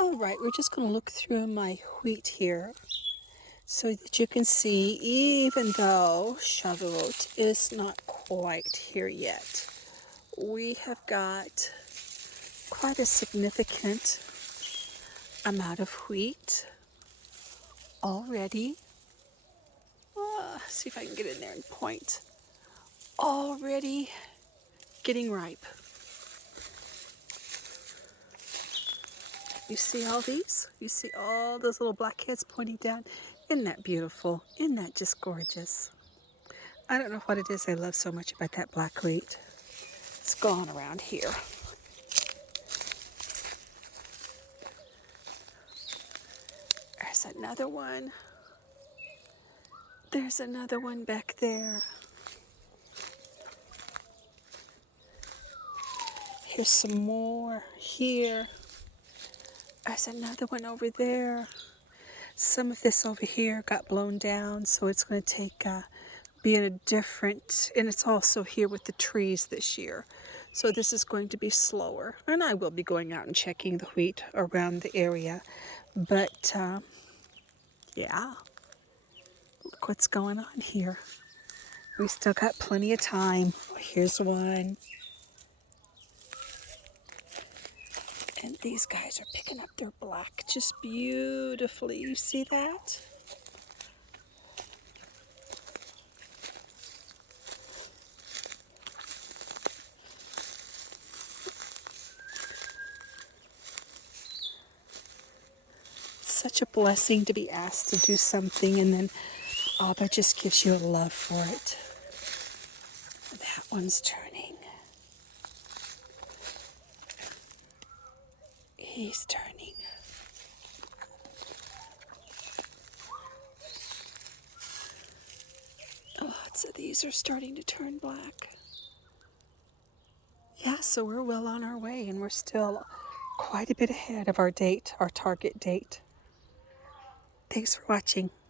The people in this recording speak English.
All right, we're just going to look through my wheat here so that you can see, even though Shavout is not quite here yet, we have got quite a significant amount of wheat already. See if I can get in there and point. Already getting ripe. You see all these? You see all those little black heads pointing down? Isn't that beautiful? Isn't that just gorgeous? I don't know what it is I love so much about that black wheat. It's gone around here. There's another one. There's another one back there. Here's some more here. There's another one over there. Some of this over here got blown down, so it's going to take be in a different, and it's also here with the trees this year. So this is going to be slower. And I will be going out and checking the wheat around the area. But yeah, look what's going on here. We still got plenty of time. Here's one. And these guys are picking up their black just beautifully. You see that? Such a blessing to be asked to do something, and then Abba just gives you a love for it. That one's turning. He's turning. Lots of these are starting to turn black. Yeah, so we're well on our way, and we're still quite a bit ahead of our date, our target date. Thanks for watching.